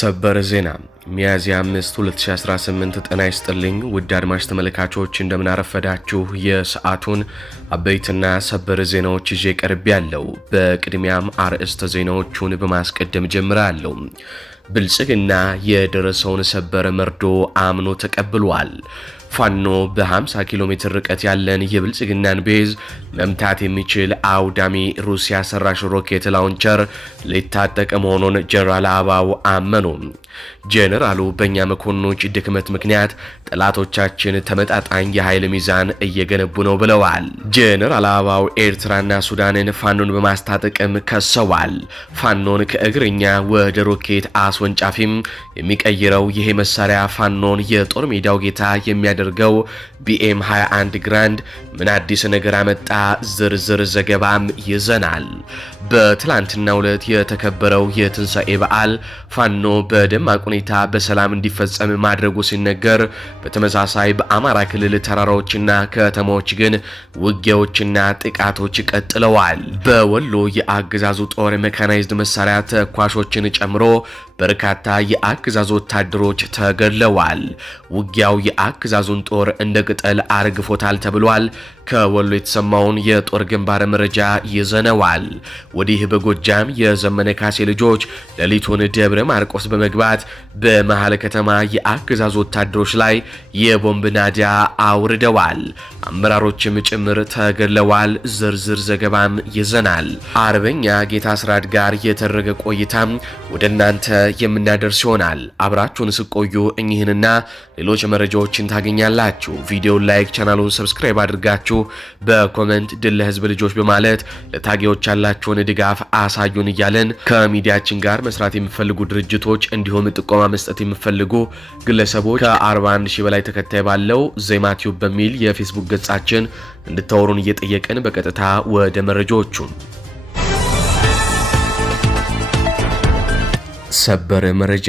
ሰበር ዜና ሚያዝያ 5 2018 ጤና ይስጥልኝ ውድ አድማጭ ተመልካቾች እንደምን አረፈዳችሁ። የሰዓቱን አበይትና ሰበር ዜናዎች ይዤ ቀርቤያለሁ። በቅድሚያም አርዕስተ ዜናዎቹን በማስቀደም ጀምራለሁ። ብልጽግና የደረሰውን ሰበር መርዶ አምኖ ተቀብሏል። ፋኖ በ50 ኪሎ ሜትር ርቀት ያለን የብልጽግናን ቤዝ መምታት የሚችል አውዳሚ ሩሲያ ሰራሽ ሮኬት ላውንቸር ሊታጠቅ መሆኑን ጀነራል አበባው አመኑ። ጀነራሉ በእኛ መኮንኖች ድክመት ምክንያት ጠላቶቻችን ተመጣጣኝ የኃይል ሚዛን እየገነቡ ነው ብለዋል። ጀነራል አበባው ኤርትራና ሱዳንን ፋኖን በማስታጠቅም ከሰዋል። ፋኖን ከእግረኛ ወደ ሮኬት አስወንጫፊም የሚቀይረው ይሄ መሳሪያ ፋኖን የጦር ሜዳው ጌታ የሚያደርገው ቢኤም 21 ግራንድ ምን አዲስ ነገር አመጣ? ዝርዝር ዘገባም ይዘናል። በትላንትናው ዕለት የተከበረው የትንሣኤ በዓል ፋኖ በደማቅ ሁኔታ በሰላም እንዲፈጸም ማድረጉ ሲነገር፣ በተመሳሳይ በአማራ ክልል ተራራዎችና ከተሞች ግን ውጊያዎችና ጥቃቶች ቀጥለዋል። በወሎ የአገዛዙ ጦር ሜካናይዝድ መሳሪያ ተኳሾችን ጨምሮ በርካታ የአገዛዙ ወታደሮች ተገድለዋል። ውጊያው የአገዛዙን ጦር እንደ ቅጠል አርግፎታል ተብሏል። ከወሎ የተሰማውን የጦር ግንባር መረጃ ይዘነዋል። ወዲህ በጎጃም የዘመነ ካሴ ልጆች ሌሊቱን ደብረ ማርቆስ በመግባት በመሃል ከተማ የአገዛዙ ወታደሮች ላይ የቦምብ ናዳ አውርደዋል። አመራሮችም ጭምር ተገድለዋል። ዝርዝር ዘገባም ይዘናል። አርበኛ ጌታ አስራድ ጋር የተደረገ ቆይታም ወደ እናንተ የምናደርስ ይሆናል። አብራችሁን ስቆዩ እኚህንና ሌሎች መረጃዎችን ታገኛላችሁ። ቪዲዮውን ላይክ፣ ቻናሉን ሰብስክራይብ አድርጋችሁ በኮሜንት ድል ለህዝብ ልጆች በማለት ለታጊዎች ያላችሁን ድጋፍ አሳዩን እያለን ከሚዲያችን ጋር መስራት የሚፈልጉ ድርጅቶች እንዲሁም ጥቆማ መስጠት የሚፈልጉ ግለሰቦች ከ41 ሺህ በላይ ተከታይ ባለው ዜማ ቲዩብ በሚል የፌስቡክ ገጻችን እንድታወሩን እየጠየቅን በቀጥታ ወደ መረጃዎቹ ሰበር መረጃ።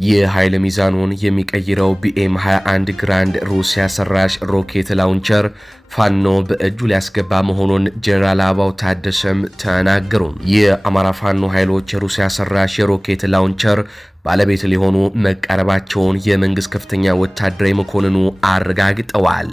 የኃይል ሚዛኑን የሚቀይረው ቢኤም 21 ግራንድ ሩሲያ ሰራሽ ሮኬት ላውንቸር ፋኖ በእጁ ሊያስገባ መሆኑን ጀነራል አበባው ታደሰም ተናገሩ። የአማራ ፋኖ ኃይሎች የሩሲያ ሰራሽ የሮኬት ላውንቸር ባለቤት ሊሆኑ መቃረባቸውን የመንግስት ከፍተኛ ወታደራዊ መኮንኑ አረጋግጠዋል።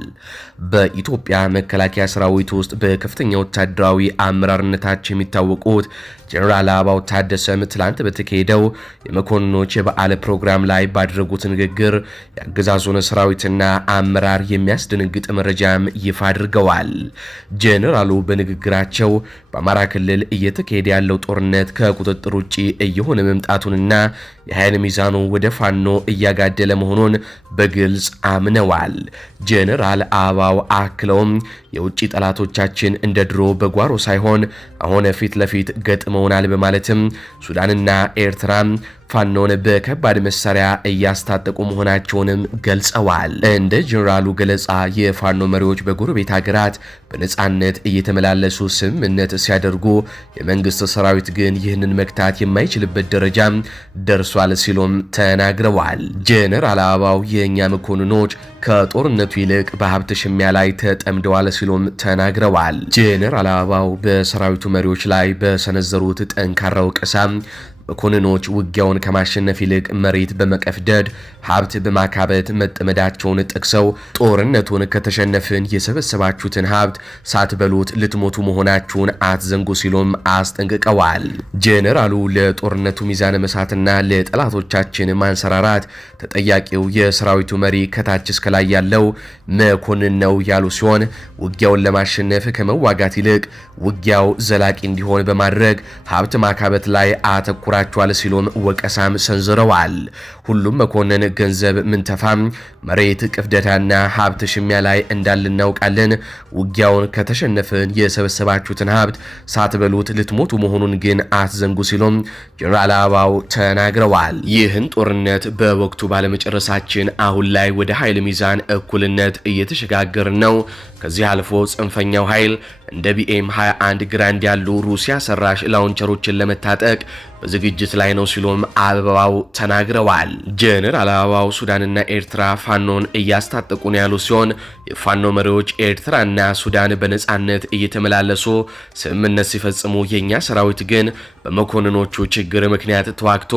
በኢትዮጵያ መከላከያ ሰራዊት ውስጥ በከፍተኛ ወታደራዊ አመራርነታቸው የሚታወቁት ጀነራል አበባው ታደሰም ትላንት በተካሄደው የመኮንኖች የበዓል ፕሮግራም ላይ ባደረጉት ንግግር የአገዛዙን ሰራዊትና አመራር የሚያስደነግጥ መረጃም ይፋ አድርገዋል። ጀነራሉ በንግግራቸው በአማራ ክልል እየተካሄደ ያለው ጦርነት ከቁጥጥር ውጪ እየሆነ መምጣቱንና የኃይል ሚዛኑ ወደ ፋኖ እያጋደለ መሆኑን በግልጽ አምነዋል። ጀነራል አበባው አክለውም የውጭ ጠላቶቻችን እንደ ድሮ በጓሮ ሳይሆን አሁን ፊት ለፊት ገጥመውናል በማለትም ሱዳንና ኤርትራ ፋኖን በከባድ መሳሪያ እያስታጠቁ መሆናቸውንም ገልጸዋል። እንደ ጀነራሉ ገለጻ የፋኖ መሪዎች በጎረቤት ሀገራት በነጻነት እየተመላለሱ ስምምነት ሲያደርጉ የመንግስት ሰራዊት ግን ይህንን መክታት የማይችልበት ደረጃ ደርሷል ሲሉም ተናግረዋል። ጀነራል አበባው የእኛ መኮንኖች ከጦርነቱ ይልቅ በሀብት ሽሚያ ላይ ተጠምደዋል ሲሉም ተናግረዋል። ጀነራል አበባው በሰራዊቱ መሪዎች ላይ በሰነዘሩት ጠንካራ ወቀሳ መኮንኖች ውጊያውን ከማሸነፍ ይልቅ መሬት በመቀፍደድ ሀብት በማካበት መጠመዳቸውን ጠቅሰው ጦርነቱን ከተሸነፍን የሰበሰባችሁትን ሀብት ሳትበሉት ልትሞቱ መሆናችሁን አትዘንጉ ሲሉም አስጠንቅቀዋል። ጀነራሉ ለጦርነቱ ሚዛን መሳትና ለጠላቶቻችን ማንሰራራት ተጠያቂው የሰራዊቱ መሪ ከታች እስከ ላይ ያለው መኮንን ነው ያሉ ሲሆን ውጊያውን ለማሸነፍ ከመዋጋት ይልቅ ውጊያው ዘላቂ እንዲሆን በማድረግ ሀብት ማካበት ላይ አተኩራቸዋል ሲሉም ወቀሳም ሰንዝረዋል። ሁሉም መኮንን ገንዘብ ምንተፋም፣ መሬት ቅፍደታና ሀብት ሽሚያ ላይ እንዳልን እናውቃለን። ውጊያውን ከተሸነፍን የሰበሰባችሁትን ሀብት ሳትበሉት ልትሞቱ መሆኑን ግን አትዘንጉ ሲሉም ጀነራል አበባው ተናግረዋል። ይህን ጦርነት በወቅቱ ባለመጨረሳችን አሁን ላይ ወደ ኃይል ሚዛን እኩልነት እየተሸጋገርን ነው። ከዚህ አልፎ ጽንፈኛው ኃይል እንደ ቢኤም 21 ግራንድ ያሉ ሩሲያ ሰራሽ ላውንቸሮችን ለመታጠቅ በዝግጅት ላይ ነው ሲሉም አበባው ተናግረዋል። ጀነራል አበባው ሱዳንና ኤርትራ ፋኖን እያስታጠቁ ነው ያሉ ሲሆን የፋኖ መሪዎች ኤርትራና ሱዳን በነጻነት እየተመላለሱ ስምምነት ሲፈጽሙ የኛ ሰራዊት ግን በመኮንኖቹ ችግር ምክንያት ተዋግቶ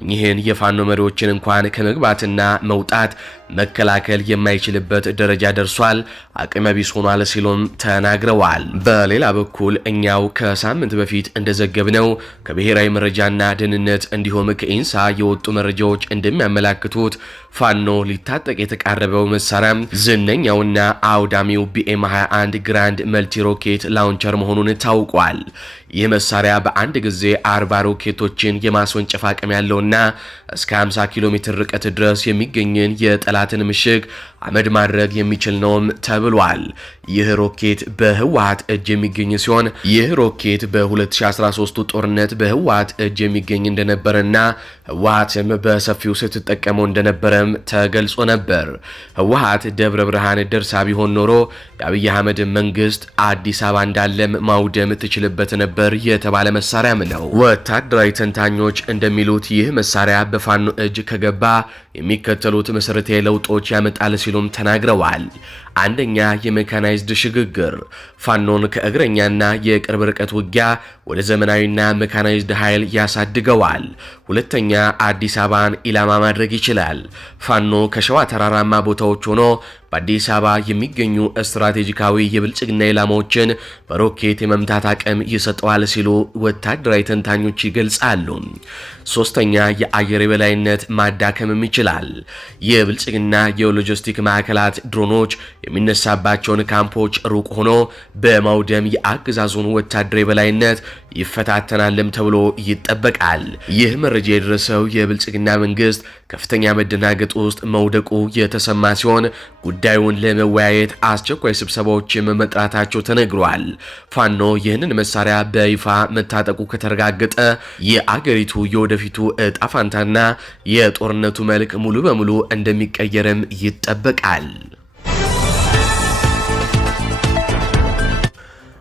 እኚህን የፋኖ መሪዎችን እንኳን ከመግባትና መውጣት መከላከል የማይችልበት ደረጃ ደርሷል፣ አቅመ ቢስ ሆኗል ሲሉም ተናግረዋል። በሌላ በኩል እኛው ከሳምንት በፊት እንደዘገብነው ከብሔራዊ መረጃና ደህንነት እንዲሁም ከኢንሳ የወጡ መረጃዎች እንደሚያመላክቱት ፋኖ ሊታጠቅ የተቃረበው መሳሪያ ዝነኛውና አውዳሚው ቢኤም 21 ግራንድ መልቲ ሮኬት ላውንቸር መሆኑን ታውቋል። ይህ መሳሪያ በአንድ ጊዜ 40 ሮኬቶችን የማስወንጨፍ አቅም ያለውና እስከ 50 ኪሎ ሜትር ርቀት ድረስ የሚገኝን የጠላትን ምሽግ አመድ ማድረግ የሚችል ነውም ተብሏል። ይህ ሮኬት በህወሓት እጅ የሚገኝ ሲሆን ይህ ሮኬት በ2013 ጦርነት በህወሓት እጅ የሚገኝ እንደነበረና ህወሓትም በሰፊው ስትጠቀመው እንደነበረም ተገልጾ ነበር። ህወሓት ደብረ ብርሃን ደርሳ ቢሆን ኖሮ የአብይ አህመድ መንግስት አዲስ አበባ እንዳለም ማውደም ትችልበት ነበር የተባለ መሳሪያም ነው። ወታደራዊ ተንታኞች እንደሚሉት ይህ መሳሪያ በፋኖ እጅ ከገባ የሚከተሉት መሰረታዊ ለውጦች ያመጣል ሲሉም ተናግረዋል። አንደኛ፣ የሜካናይዝድ ሽግግር ፋኖን ከእግረኛና የቅርብ ርቀት ውጊያ ወደ ዘመናዊና ሜካናይዝድ ኃይል ያሳድገዋል። ሁለተኛ፣ አዲስ አበባን ኢላማ ማድረግ ይችላል። ፋኖ ከሸዋ ተራራማ ቦታዎች ሆኖ በአዲስ አበባ የሚገኙ ስትራቴጂካዊ የብልጽግና ኢላማዎችን በሮኬት የመምታት አቅም ይሰጠዋል ሲሉ ወታደራዊ ተንታኞች ይገልጻሉ። ሶስተኛ፣ የአየር የበላይነት ማዳከምም ይችላል። የብልጽግና የሎጂስቲክ ማዕከላት ድሮኖች የሚነሳባቸውን ካምፖች ሩቅ ሆኖ በማውደም የአገዛዙን ወታደራዊ የበላይነት ይፈታተናልም ተብሎ ይጠበቃል። ይህ መረጃ የደረሰው የብልጽግና መንግስት ከፍተኛ መደናገጥ ውስጥ መውደቁ የተሰማ ሲሆን ጉዳዩን ለመወያየት አስቸኳይ ስብሰባዎችም መጥራታቸው ተነግሯል። ፋኖ ይህንን መሳሪያ በይፋ መታጠቁ ከተረጋገጠ የአገሪቱ የወደፊቱ እጣ ፋንታና የጦርነቱ መልክ ሙሉ በሙሉ እንደሚቀየርም ይጠበቃል።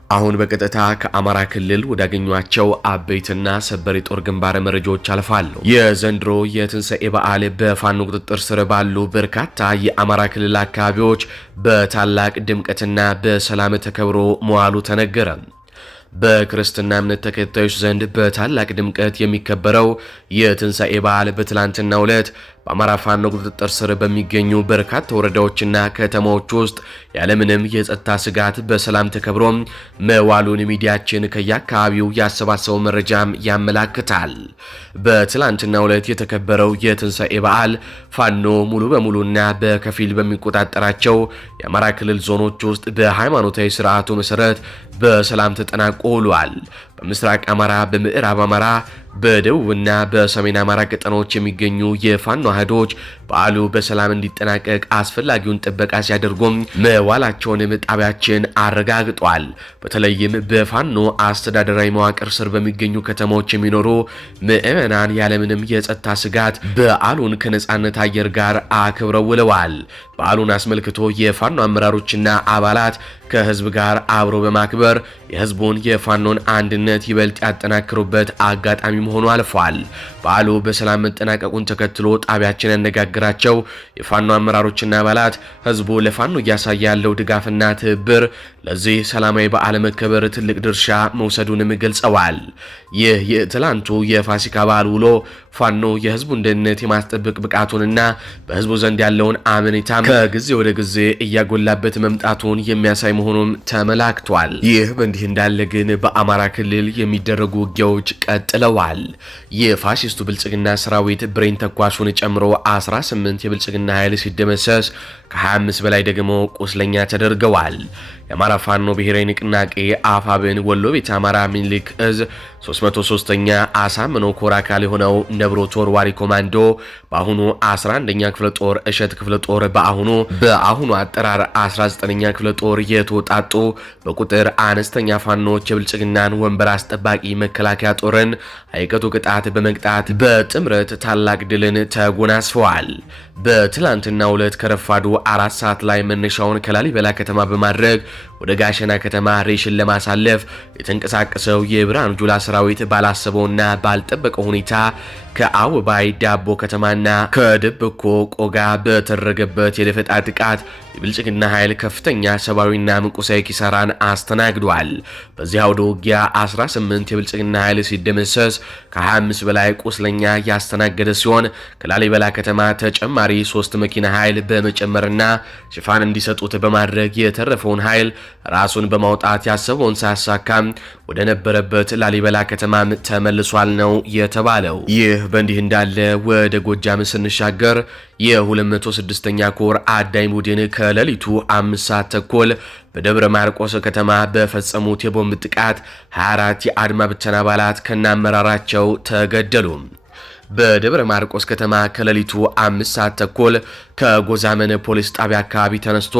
አሁን በቀጥታ ከአማራ ክልል ወዳገኟቸው አበይትና ሰበር የጦር ግንባር መረጃዎች አልፋሉ። የዘንድሮ የትንሣኤ በዓል በፋኖ ቁጥጥር ስር ባሉ በርካታ የአማራ ክልል አካባቢዎች በታላቅ ድምቀትና በሰላም ተከብሮ መዋሉ ተነገረ። በክርስትና እምነት ተከታዮች ዘንድ በታላቅ ድምቀት የሚከበረው የትንሣኤ በዓል በትላንትናው ዕለት በአማራ ፋኖ ቁጥጥር ስር በሚገኙ በርካታ ወረዳዎችና ከተማዎች ውስጥ ያለምንም የጸጥታ ስጋት በሰላም ተከብሮ መዋሉን ሚዲያችን ከየአካባቢው ያሰባሰበው መረጃም ያመላክታል። በትላንትናው ዕለት የተከበረው የትንሣኤ በዓል ፋኖ ሙሉ በሙሉና በከፊል በሚቆጣጠራቸው የአማራ ክልል ዞኖች ውስጥ በሃይማኖታዊ ስርዓቱ መሰረት በሰላም ተጠናቆ ውሏል። በምስራቅ አማራ፣ በምዕራብ አማራ፣ በደቡብና በሰሜን አማራ ቀጠናዎች የሚገኙ የፋኖ አህዶች በዓሉ በሰላም እንዲጠናቀቅ አስፈላጊውን ጥበቃ ሲያደርጉም መዋላቸውንም ጣቢያችን አረጋግጧል። በተለይም በፋኖ አስተዳደራዊ መዋቅር ስር በሚገኙ ከተሞች የሚኖሩ ምዕመናን ያለምንም የጸጥታ ስጋት በዓሉን ከነጻነት አየር ጋር አክብረው ውለዋል። በዓሉን አስመልክቶ የፋኖ አመራሮችና አባላት ከህዝብ ጋር አብሮ በማክበር የህዝቡን የፋኖን አንድነት ይበልጥ ያጠናክሩበት አጋጣሚ መሆኑ አልፏል። በዓሉ በሰላም መጠናቀቁን ተከትሎ ጣቢያችን ያነጋግራቸው የፋኖ አመራሮችና አባላት ህዝቡ ለፋኖ እያሳየ ያለው ድጋፍና ትብብር ለዚህ ሰላማዊ በዓል መከበር ትልቅ ድርሻ መውሰዱንም ገልጸዋል። ይህ የትላንቱ የፋሲካ በዓል ውሎ ፋኖ የህዝቡን ደህንነት የማስጠበቅ ብቃቱንና በህዝቡ ዘንድ ያለውን አመኔታ ከጊዜ ወደ ጊዜ እያጎላበት መምጣቱን የሚያሳይ መሆኑም ተመላክቷል። ይህ በእንዲህ እንዳለ ግን በአማራ ክልል የሚደረጉ ውጊያዎች ቀጥለዋል። የፋሺስቱ ብልጽግና ሰራዊት ብሬን ተኳሹን ጨምሮ 18 የብልጽግና ኃይል ሲደመሰስ ከ25 በላይ ደግሞ ቁስለኛ ተደርገዋል። የአማራ ፋኖ ብሔራዊ ንቅናቄ አፋብን ወሎ ቤት አማራ ሚኒሊክ እዝ 303ኛ አሳምኖ ኮር አካል የሆነው ነብሮ ተወርዋሪ ኮማንዶ በአሁኑ 11ኛ ክፍለ ጦር እሸት ክፍለ ጦር በአሁኑ አጠራር 19ኛ ክፍለ ጦር የተወጣጡ በቁጥር አነስተኛ ፋኖች የብልጽግናን ወንበር አስጠባቂ መከላከያ ጦርን አይቀጡ ቅጣት በመቅጣት በጥምረት ታላቅ ድልን ተጎናስፈዋል። በትላንትናው ዕለት ከረፋዱ 4 ሰዓት ላይ መነሻውን ከላሊበላ ከተማ በማድረግ ወደ ጋሸና ከተማ ሬሽን ለማሳለፍ የተንቀሳቀሰው የብርሃኑ ጁላ ሰራዊት ባላሰበውና ባልጠበቀው ሁኔታ ከአውባይ ዳቦ ከተማና ከደብኮ ቆጋ በተደረገበት የደፈጣ ጥቃት የብልጽግና ኃይል ከፍተኛ ሰብአዊና ቁሳዊ ኪሳራን አስተናግዷል። በዚህ አውደ ውጊያ 18 የብልጽግና ኃይል ሲደመሰስ ከ25 በላይ ቁስለኛ ያስተናገደ ሲሆን ከላሊበላ ከተማ ተጨማሪ 3 መኪና ኃይል በመጨመርና ሽፋን እንዲሰጡት በማድረግ የተረፈውን ኃይል ራሱን በማውጣት ያሰበውን ሳያሳካም ወደ ነበረበት ላሊበላ ከተማም ተመልሷል ነው የተባለው። ይህ በእንዲህ እንዳለ ወደ ጎጃም ስንሻገር የ206ኛ ኮር አዳኝ ቡድን ከሌሊቱ 5 ሰዓት ተኩል በደብረ ማርቆስ ከተማ በፈጸሙት የቦምብ ጥቃት 24 የአድማ ብተና አባላት ከነአመራራቸው ተገደሉ። በደብረ ማርቆስ ከተማ ከሌሊቱ 5 ሰዓት ተኩል ከጎዛመን ፖሊስ ጣቢያ አካባቢ ተነስቶ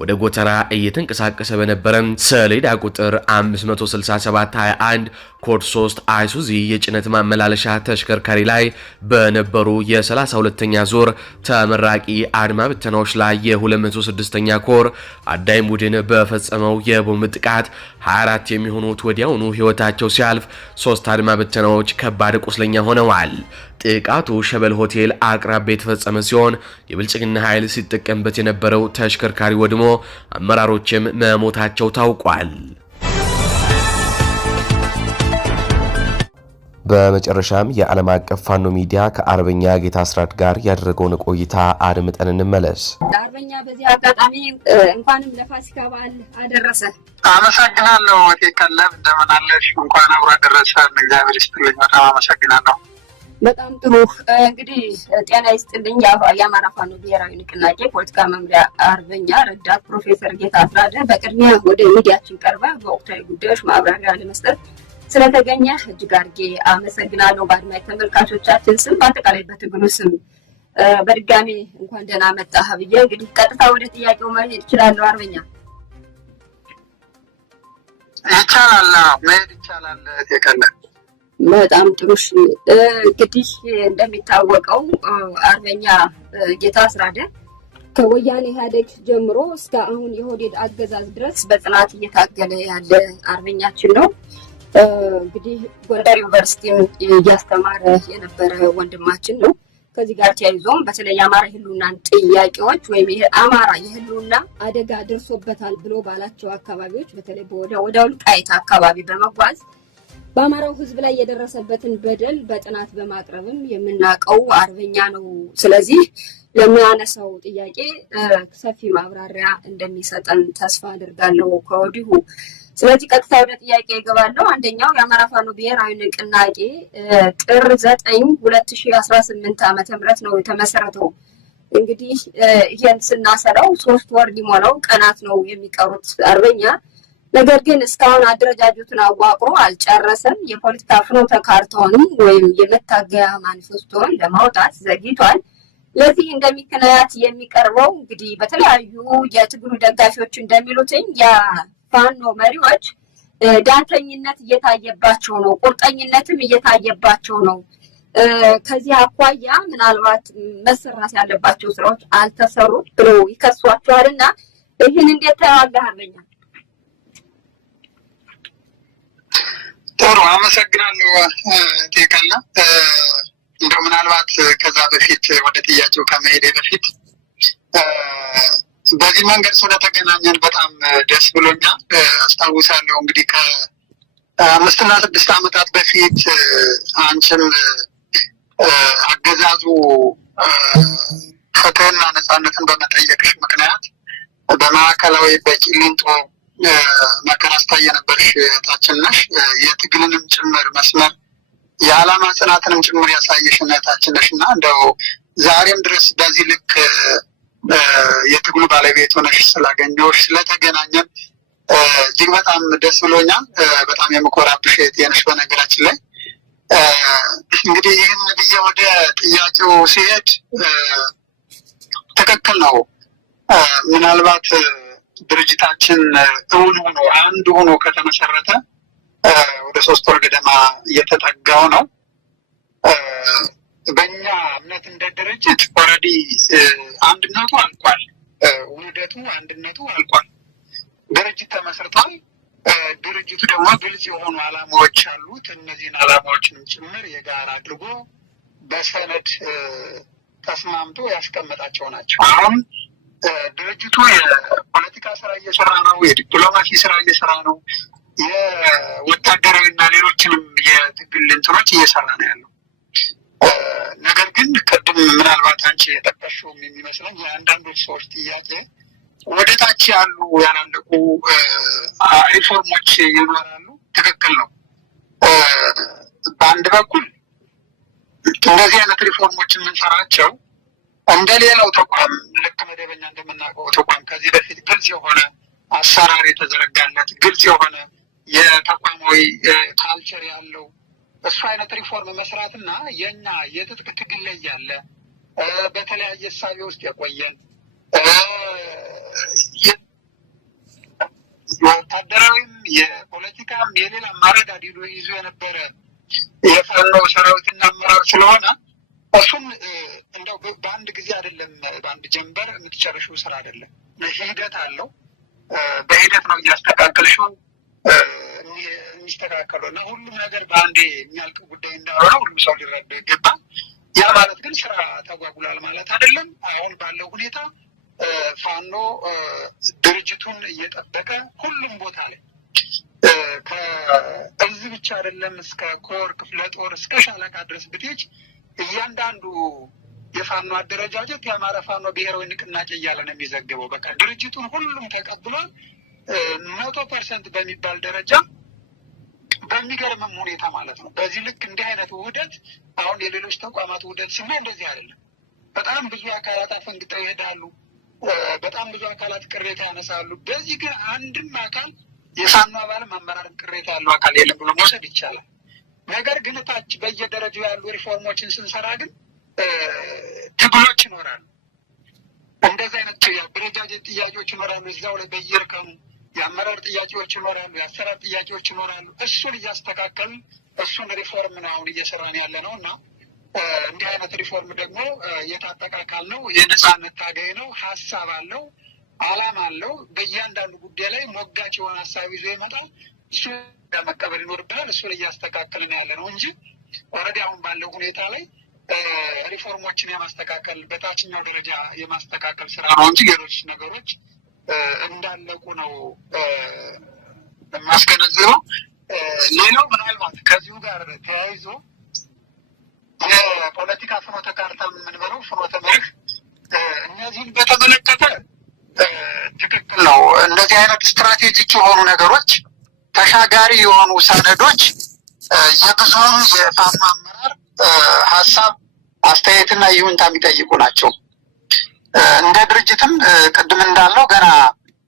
ወደ ጎተራ እየተንቀሳቀሰ በነበረ ሰሌዳ ቁጥር 56721 ኮድ 3 አይሱዚ የጭነት ማመላለሻ ተሽከርካሪ ላይ በነበሩ የ32ኛ ዙር ተመራቂ አድማ ብተናዎች ላይ የ206ኛ ኮር አዳኝ ቡድን በፈጸመው የቦምብ ጥቃት 24 የሚሆኑት ወዲያውኑ ህይወታቸው ሲያልፍ 3 አድማ ብተናዎች ከባድ ቁስለኛ ሆነዋል። ጥቃቱ ሸበል ሆቴል አቅራቢያ የተፈጸመ ሲሆን የብልጽግና ኃይል ሲጠቀምበት የነበረው ተሽከርካሪ ወድሞ አመራሮችም መሞታቸው ታውቋል። በመጨረሻም የዓለም አቀፍ ፋኖ ሚዲያ ከአርበኛ ጌታ አስራት ጋር ያደረገውን ቆይታ አድምጠን እንመለስ። አርበኛ በዚህ አጋጣሚ እንኳንም ለፋሲካ በዓል አደረሰ። አመሰግናለሁ። ወቴከለም እንደምን አለሽ? እንኳን አብሮ አደረሰን። እግዚአብሔር ይስጥልኝ። በጣም አመሰግናለሁ። በጣም ጥሩ። እንግዲህ ጤና ይስጥልኝ። የአማራ ፋኖ ብሔራዊ ንቅናቄ ፖለቲካ መምሪያ አርበኛ ረዳት ፕሮፌሰር ጌታ አስራት በቅድሚያ ወደ ሚዲያችን ቀርበ በወቅታዊ ጉዳዮች ማብራሪያ ለመስጠት ስለተገኘ እጅግ አድርጌ አመሰግናለሁ። በአድማጭ ተመልካቾቻችን ስም በአጠቃላይ በትግሉ ስም በድጋሚ እንኳን ደህና መጣህ ብዬ እንግዲህ ቀጥታ ወደ ጥያቄው መሄድ እችላለሁ። አርበኛ ይቻላል፣ መሄድ ይቻላል። የቀለ በጣም ጥሩ። እንግዲህ እንደሚታወቀው አርበኛ ጌታ አስራት ከወያኔ ኢህአዴግ ጀምሮ እስከ አሁን የኦህዴድ አገዛዝ ድረስ በጽናት እየታገለ ያለ አርበኛችን ነው። እንግዲህ ጎንደር ዩኒቨርሲቲም እያስተማረ የነበረ ወንድማችን ነው። ከዚህ ጋር ተያይዞም በተለይ የአማራ የህልውናን ጥያቄዎች ወይም ይሄ አማራ የህልውና አደጋ ደርሶበታል ብሎ ባላቸው አካባቢዎች በተለይ ወደ ወልቃይት አካባቢ በመጓዝ በአማራው ህዝብ ላይ የደረሰበትን በደል በጥናት በማቅረብም የምናውቀው አርበኛ ነው። ስለዚህ ለሚያነሳው ጥያቄ ሰፊ ማብራሪያ እንደሚሰጠን ተስፋ አድርጋለሁ ከወዲሁ። ስለዚህ ቀጥታ ወደ ጥያቄ ይገባለሁ። አንደኛው የአማራ ፋኖ ብሔራዊ ንቅናቄ ጥር 9 2018 ዓ.ም ነው የተመሰረተው። እንግዲህ ይሄን ስናሰራው 3 ወር ሊሞላው ቀናት ነው የሚቀሩት አርበኛ። ነገር ግን እስካሁን አደረጃጀቱን አዋቅሮ አልጨረሰም። የፖለቲካ ፍኖተ ካርታውንም ወይም የመታገያ ማኒፌስቶን ለማውጣት ዘግይቷል። ለዚህ እንደምክንያት የሚቀርበው እንግዲህ በተለያዩ የትግሉ ደጋፊዎች እንደሚሉትኝ የፋኖ መሪዎች ዳተኝነት እየታየባቸው ነው፣ ቁርጠኝነትም እየታየባቸው ነው። ከዚህ አኳያ ምናልባት መሰራት ያለባቸው ስራዎች አልተሰሩም ብለው ይከሷቸዋልና ይህን እንዴት ታያለህ አርበኛ? ጥሩ አመሰግናለሁ። ቴከላ እንደው ምናልባት ከዛ በፊት ወደ ጥያቄው ከመሄዴ በፊት በዚህ መንገድ ስለተገናኘን በጣም ደስ ብሎኛል። አስታውሳለሁ እንግዲህ ከ5 እና 6 ዓመታት በፊት አንቺም አገዛዙ ፍትህና ነፃነትን በመጠየቅሽ ምክንያት በማዕከላዊ በቂሊንጦ መከራ ስታይ የነበርሽ እህታችን ነሽ። የትግልንም ጭምር መስመር የዓላማ ጽናትንም ጭምር ያሳየሽ እህታችን ነሽ እና እንደው ዛሬም ድረስ በዚህ ልክ የትግሉ ባለቤት ሆነሽ ስላገኘሁሽ ስለተገናኘን እጅግ በጣም ደስ ብሎኛል። በጣም የምኮራብሽ እህቴ ነሽ። በነገራችን ላይ እንግዲህ ይህን ብዬ ወደ ጥያቄው ሲሄድ ትክክል ነው። ምናልባት ድርጅታችን እውን ሆኖ አንድ ሆኖ ከተመሰረተ ወደ 3 ወር ገደማ እየተጠጋው ነው። በእኛ እምነት እንደ ድርጅት ኦልሬዲ አንድነቱ አልቋል፣ ውህደቱ አንድነቱ አልቋል። ድርጅት ተመስርቷል። ድርጅቱ ደግሞ ግልጽ የሆኑ ዓላማዎች አሉት። እነዚህን ዓላማዎችንም ጭምር የጋራ አድርጎ በሰነድ ተስማምቶ ያስቀመጣቸው ናቸው። አሁን ድርጅቱ የፖለቲካ ስራ እየሰራ ነው፣ የዲፕሎማሲ ስራ እየሰራ ነው፣ የወታደራዊ እና ሌሎችንም የትግል እንትኖች እየሰራ ነው ያለው። ነገር ግን ቅድም ምናልባት አንቺ የጠቀሽውም የሚመስለኝ የአንዳንዶች ሰዎች ጥያቄ ወደ ታች ያሉ ያላለቁ ሪፎርሞች ይኖራሉ። ትክክል ነው። በአንድ በኩል እንደዚህ አይነት ሪፎርሞች የምንሰራቸው እንደ ሌላው ተቋም ልክ መደበኛ እንደምናውቀው ተቋም ከዚህ በፊት ግልጽ የሆነ አሰራር የተዘረጋለት ግልጽ የሆነ የተቋማዊ ካልቸር ያለው እሱ አይነት ሪፎርም መስራትና የኛ የትጥቅ ትግል ላይ ያለ በተለያየ እሳቤ ውስጥ የቆየን የወታደራዊም የፖለቲካም የሌላ ማረዳድ ይዞ የነበረ የፋኖ ሰራዊትና አመራር ስለሆነ እሱም እንደው በአንድ ጊዜ አይደለም፣ በአንድ ጀንበር የምትጨርሽው ስራ አይደለም። ሂደት አለው። በሂደት ነው እያስተካከልሽው የሚስተካከለው እና ሁሉም ነገር በአንዴ የሚያልቅ ጉዳይ እንዳልሆነ ሁሉም ሰው ሊረዳው ይገባል። ያ ማለት ግን ስራ ተጓጉሏል ማለት አይደለም። አሁን ባለው ሁኔታ ፋኖ ድርጅቱን እየጠበቀ ሁሉም ቦታ ላይ ከእዝ ብቻ አይደለም እስከ ኮር ክፍለ ጦር እስከ ሻለቃ ድረስ ብትሄጅ እያንዳንዱ የፋኖ አደረጃጀት የአማራ ፋኖ ብሔራዊ ንቅናቄ እያለ ነው የሚዘግበው። በቃ ድርጅቱን ሁሉም ተቀብሏል 100% በሚባል ደረጃ በሚገርምም ሁኔታ ማለት ነው። በዚህ ልክ እንዲህ አይነት ውህደት አሁን የሌሎች ተቋማት ውህደት ስናይ እንደዚህ አይደለም። በጣም ብዙ አካላት አፈንግጠው ይሄዳሉ። በጣም ብዙ አካላት ቅሬታ ያነሳሉ። በዚህ ግን አንድም አካል የፋኖ አባልም አመራርም ቅሬታ ያለው አካል የለም ብሎ መውሰድ ይቻላል። ነገር ግን ታች በየደረጃው ያሉ ሪፎርሞችን ስንሰራ ግን ትግሎች ይኖራሉ። እንደዚህ አይነት የአደረጃጀት ጥያቄዎች ይኖራሉ። እዛው ላይ በየእርከኑ የአመራር ጥያቄዎች ይኖራሉ፣ የአሰራር ጥያቄዎች ይኖራሉ። እሱን እያስተካከልን እሱን ሪፎርም ነው አሁን እየሰራን ያለ ነው እና እንዲህ አይነት ሪፎርም ደግሞ የታጠቀ አካል ነው፣ የነጻነት ታጋይ ነው፣ ሀሳብ አለው፣ አላማ አለው። በእያንዳንዱ ጉዳይ ላይ ሞጋች የሆነ ሀሳብ ይዞ ይመጣል። እሱ መቀበል ይኖርብናል። እሱን እያስተካከልን ያለ ነው እንጂ ኦልሬዲ አሁን ባለው ሁኔታ ላይ ሪፎርሞችን የማስተካከል በታችኛው ደረጃ የማስተካከል ስራ ነው እንጂ ሌሎች ነገሮች እንዳለቁ ነው የማስገነዝበው። ሌላው ምናልባት ከዚሁ ጋር ተያይዞ የፖለቲካ ፍኖተ ካርታ የምንበለው ፍኖተ መርህ እነዚህን በተመለከተ ትክክል ነው። እንደዚህ አይነት ስትራቴጂክ የሆኑ ነገሮች ተሻጋሪ የሆኑ ሰነዶች የብዙውን የፋኖ አመራር ሀሳብ አስተያየትና ይሁንታ የሚጠይቁ ናቸው። እንደ ድርጅትም ቅድም እንዳለው ገና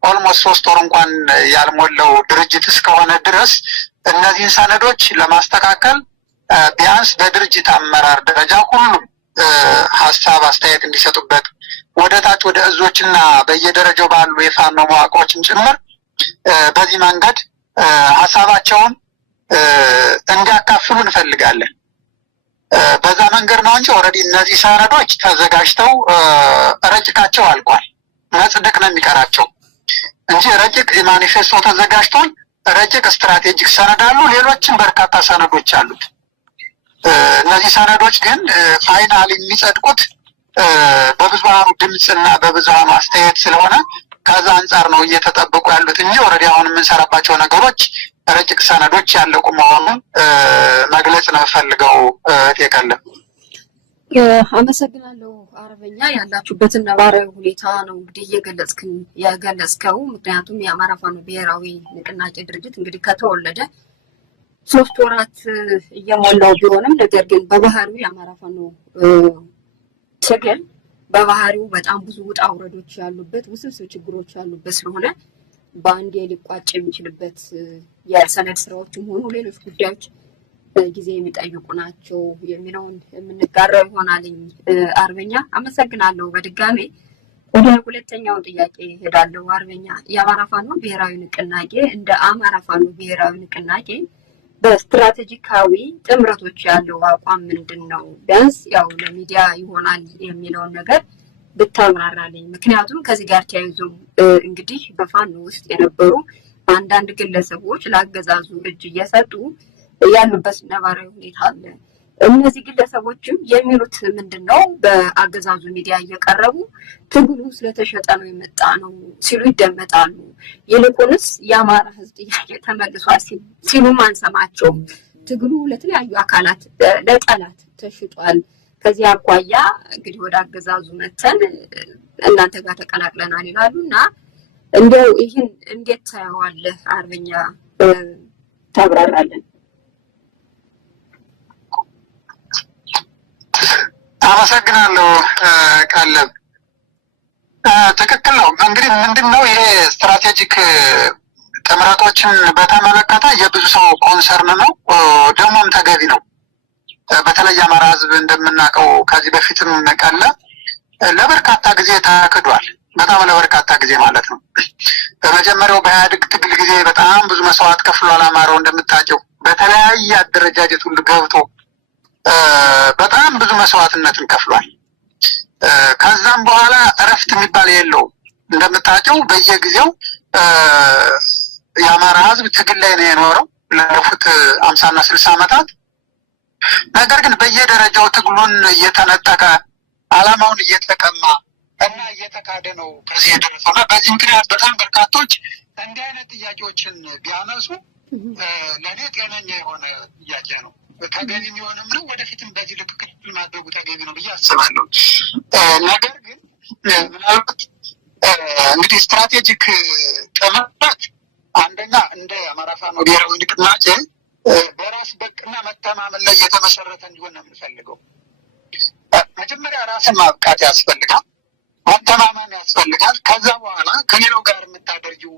ኦልሞስት 3 ወር እንኳን ያልሞላው ድርጅት እስከሆነ ድረስ እነዚህን ሰነዶች ለማስተካከል ቢያንስ በድርጅት አመራር ደረጃ ሁሉም ሀሳብ አስተያየት እንዲሰጡበት ወደ ታች ወደ እዞችና በየደረጃው ባሉ የፋኖ መዋቅሮችን ጭምር በዚህ መንገድ ሀሳባቸውን እንዲያካፍሉ እንፈልጋለን። በዛ መንገድ ነው እንጂ ኦልሬዲ እነዚህ ሰነዶች ተዘጋጅተው ረቂቃቸው አልቋል። መጽደቅ ነው የሚቀራቸው እንጂ ረቂቅ ማኒፌስቶ ተዘጋጅቷል። ረቂቅ ስትራቴጂክ ሰነድ አሉ። ሌሎችም በርካታ ሰነዶች አሉት። እነዚህ ሰነዶች ግን ፋይናል የሚጸድቁት በብዙሃኑ ድምፅና በብዙሃኑ አስተያየት ስለሆነ ከዛ አንጻር ነው እየተጠበቁ ያሉት እንጂ ኦልሬዲ አሁን የምንሰራባቸው ነገሮች ረቂቅ ሰነዶች ያለቁ መሆኑን መግለጽ ነው ፈልገው የቀለም። አመሰግናለሁ አርበኛ። ያላችሁበትን ነባራዊ ሁኔታ ነው እንግዲህ የገለጽከው። ምክንያቱም የአማራ ፋኖ ብሔራዊ ንቅናቄ ድርጅት እንግዲህ ከተወለደ 3 ወራት እየሞላው ቢሆንም ነገር ግን በባህሪው የአማራ ፋኖ ትግል በባህሪው በጣም ብዙ ውጣ ውረዶች ያሉበት ውስብስብ ችግሮች ያሉበት ስለሆነ በአንዴ ሊቋጭ የሚችልበት የሰነድ ስራዎችም ሆኑ ሌሎች ጉዳዮች ጊዜ የሚጠይቁ ናቸው የሚለውን የምንጋራው ይሆናልኝ። አርበኛ አመሰግናለሁ። በድጋሜ ወደ ሁለተኛው ጥያቄ ሄዳለሁ። አርበኛ የአማራ ፋኖ ብሔራዊ ንቅናቄ እንደ አማራ ፋኖ ብሔራዊ ንቅናቄ በስትራቴጂካዊ ጥምረቶች ያለው አቋም ምንድን ነው? ቢያንስ ያው ለሚዲያ ይሆናል የሚለውን ነገር ብታብራራልኝ። ምክንያቱም ከዚህ ጋር ተያይዞ እንግዲህ በፋኖ ውስጥ የነበሩ አንዳንድ ግለሰቦች ለአገዛዙ እጅ እየሰጡ ያሉበት ነባራዊ ሁኔታ አለ። እነዚህ ግለሰቦችም የሚሉት ምንድን ነው? በአገዛዙ ሚዲያ እየቀረቡ ትግሉ ስለተሸጠ ነው የመጣ ነው ሲሉ ይደመጣሉ። ይልቁንስ የአማራ ሕዝብ ጥያቄ ተመልሷል ሲሉም አንሰማቸውም። ትግሉ ለተለያዩ አካላት ለጠላት ተሽጧል። ከዚህ አኳያ እንግዲህ ወደ አገዛዙ መተን እናንተ ጋር ተቀላቅለናል ይላሉ እና እንደው ይህን እንዴት ታየዋለህ አርበኛ? ታብራራለን። አመሰግናለሁ ቃለም። ትክክል ነው። እንግዲህ ምንድን ነው ይሄ ስትራቴጂክ ጥምረቶችን በተመለከተ የብዙ ሰው ኮንሰርን ነው፣ ደግሞም ተገቢ ነው። በተለይ አማራ ህዝብ እንደምናውቀው ከዚህ በፊትም ቀለ ለበርካታ ጊዜ ተክዷል። በጣም ለበርካታ ጊዜ ማለት ነው። በመጀመሪያው በኢህአዴግ ትግል ጊዜ በጣም ብዙ መስዋዕት ከፍሏል። አማራው እንደምታውቀው በተለያየ አደረጃጀት ሁሉ ገብቶ በጣም ብዙ መስዋዕትነትን ከፍሏል። ከዛም በኋላ እረፍት የሚባል የለውም። እንደምታውቀው በየጊዜው የአማራ ህዝብ ትግል ላይ ነው የኖረው ላለፉት 50 እና 60 ዓመታት። ነገር ግን በየደረጃው ትግሉን እየተነጠቀ ዓላማውን እየተቀማ እና እየተካደ ነው ከዚህ የደረሰው እና በዚህ ምክንያት በጣም በርካቶች እንዲህ አይነት ጥያቄዎችን ቢያነሱ ለእኔ ጤነኛ የሆነ ጥያቄ ነው፣ ተገቢ የሚሆንም ነው። ወደፊትም በዚህ ልክ ክትትል ማድረጉ ተገቢ ነው ብዬ አስባለሁ። ነገር ግን ምናልባት እንግዲህ ስትራቴጂክ ጥምረት አንደኛ እንደ አማራ ፋኖ ብሔራዊ ንቅናቄ በራስ በቅና መተማመን ላይ የተመሰረተ እንዲሆን ነው የምንፈልገው። መጀመሪያ ራስን ማብቃት ያስፈልጋል፣ መተማመን ያስፈልጋል። ከዛ በኋላ ከሌላው ጋር የምታደርጊው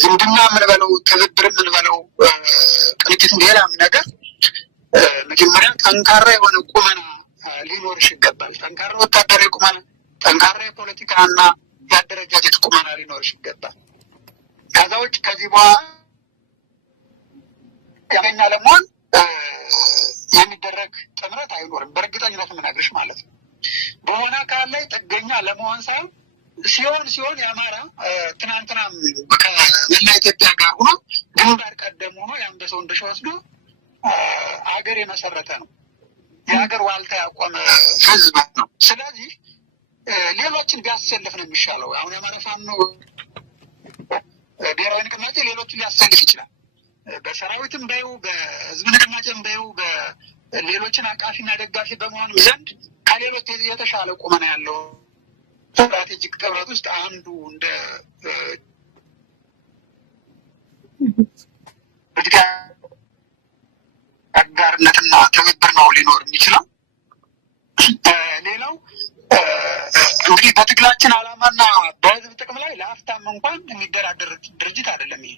ዝምድና የምንበለው ትብብር የምንበለው ቅንጅት፣ ሌላም ነገር መጀመሪያ ጠንካራ የሆነ ቁመና ሊኖርሽ ይገባል። ጠንካራ ወታደራዊ ቁመና፣ ጠንካራ የፖለቲካና የአደረጃጀት ቁመና ሊኖርሽ ይገባል። ከዛ ውጭ ከዚህ በኋላ ያገኛ ለመሆን የሚደረግ ጥምረት አይኖርም። በእርግጠኝነት የምነግርሽ ማለት ነው። በሆነ አካል ላይ ጥገኛ ለመሆን ሳይሆን ሲሆን የአማራ ትናንትና ከመላ ኢትዮጵያ ጋር ሆኖ ግንባር ቀደም ሆኖ የአንበሳው ድርሻ ወስዶ ሀገር የመሰረተ ነው። የሀገር ዋልታ ያቆመ ህዝብ ነው። ስለዚህ ሌሎችን ቢያሰልፍ ነው የሚሻለው። አሁን የአማራ ፋኖ ብሔራዊ ንቅናቄ ሌሎችን ሊያሰልፍ ይችላል። በሰራዊትም በይው በህዝብ ንቅናቄም በይው በሌሎችን አቃፊና ደጋፊ በመሆን ዘንድ ከሌሎች የተሻለ ቁመና ያለው ስትራቴጂክ ጥምረት ውስጥ አንዱ እንደ ፖለቲካ አጋርነትና ትብብር ነው ሊኖር የሚችለው። ሌላው እንግዲህ በትግላችን ዓላማና በህዝብ ጥቅም ላይ ለአፍታም እንኳን የሚደራደር ድርጅት አይደለም ይሄ።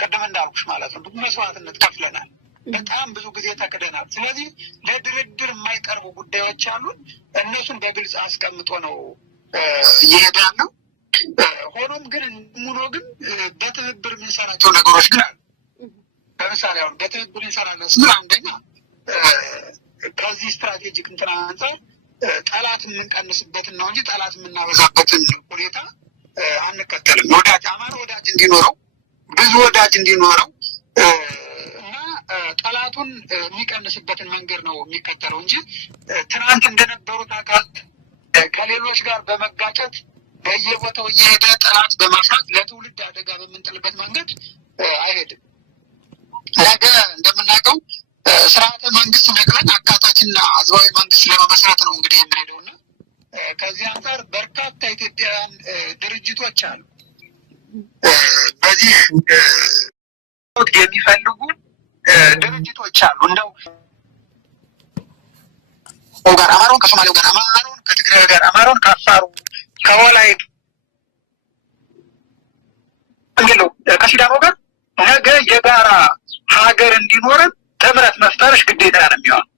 ቅድም እንዳልኩሽ ማለት ነው ብዙ መስዋዕትነት ከፍለናል፣ በጣም ብዙ ጊዜ ተክደናል። ስለዚህ ለድርድር የማይቀርቡ ጉዳዮች አሉን። እነሱን በግልጽ አስቀምጦ ነው እየሄደ ያለው። ሆኖም ግን ሙሉ ግን በትብብር የምንሰራቸው ነገሮች ግን አሉ። ለምሳሌ አሁን በትብብር እንሰራለን ስል አንደኛ ከዚህ ስትራቴጂክ እንትና አንጻር ጠላት የምንቀንስበትን ነው እንጂ ጠላት የምናበዛበትን ሁኔታ አንከተልም። ወዳጅ አማራ ወዳጅ እንዲኖረው ብዙ ወዳጅ እንዲኖረው እና ጠላቱን የሚቀንስበትን መንገድ ነው የሚከተለው እንጂ ትናንት እንደነበሩት አካል ከሌሎች ጋር በመጋጨት በየቦታው እየሄደ ጠላት በማፍራት ለትውልድ አደጋ በምንጥልበት መንገድ አይሄድም። ነገ እንደምናውቀው ስርዓተ መንግስት ነቅለን አካታችና ህዝባዊ መንግስት ለመመስረት ነው እንግዲህ የምንሄደው እና ከዚህ አንጻር በርካታ ኢትዮጵያውያን ድርጅቶች አሉ በዚህ የሚፈልጉ ድርጅቶች አሉ። እንደው ጋር አማራውን ከሶማሌው ጋር አማራውን ከትግራይ ጋር አማራውን ከአፋሩ ከወላይ እንግዲህ ከሲዳሞ ጋር ነገ የጋራ ሀገር እንዲኖረን ጥምረት መፍጠርሽ ግዴታ ነው የሚሆነው።